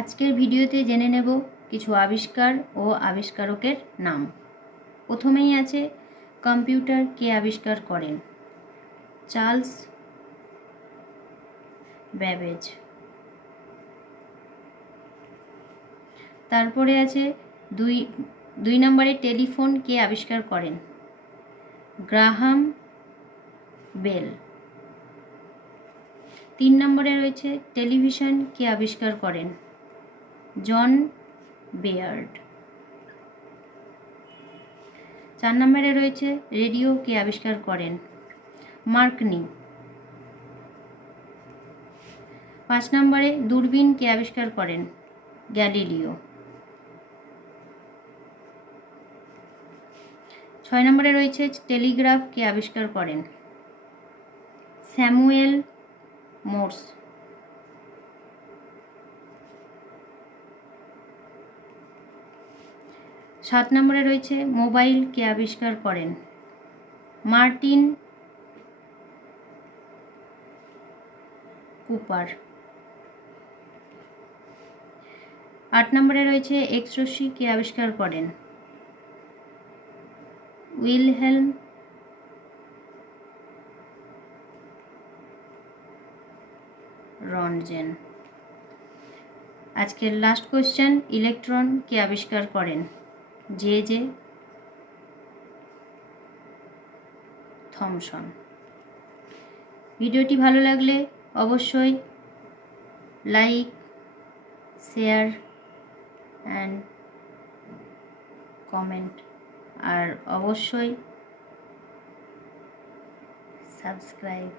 আজকের ভিডিওতে জেনে নেব কিছু আবিষ্কার ও আবিষ্কারকের নাম। প্রথমেই আছে কম্পিউটার কে আবিষ্কার করেন? Charles Babbage. তারপরে আছে দুই নম্বরে টেলিফোন কে আবিষ্কার করেন? Graham bell. 3 নম্বরে রয়েছে টেলিভিশন কে আবিষ্কার করেন? জন বেয়ার্ড। 4 নম্বরে রয়েছে রেডিও কে আবিষ্কার করেন? মার্কনি। 5 নম্বরে দূরবীন কে আবিষ্কার করেন? গ্যালিলিও। 6 নম্বরে রয়েছে টেলিগ্রাফ কে আবিষ্কার করেন? Samuel Morse. 7 নম্বরে রয়েছে মোবাইল কে আবিষ্কার করেন? Martin Cooper. 8 নম্বরে রয়েছে এক্স রশ্মি কে আবিষ্কার করেন? Wilhelm Röntgen. আজকের লাস্ট কোশ্চেন, ইলেকট্রন কে আবিষ্কার করেন? J Thomson. ভিডিওটি ভালো লাগলে অবশ্যই লাইক, শেয়ার অ্যান্ড কমেন্ট, আর অবশ্যই সাবস্ক্রাইব।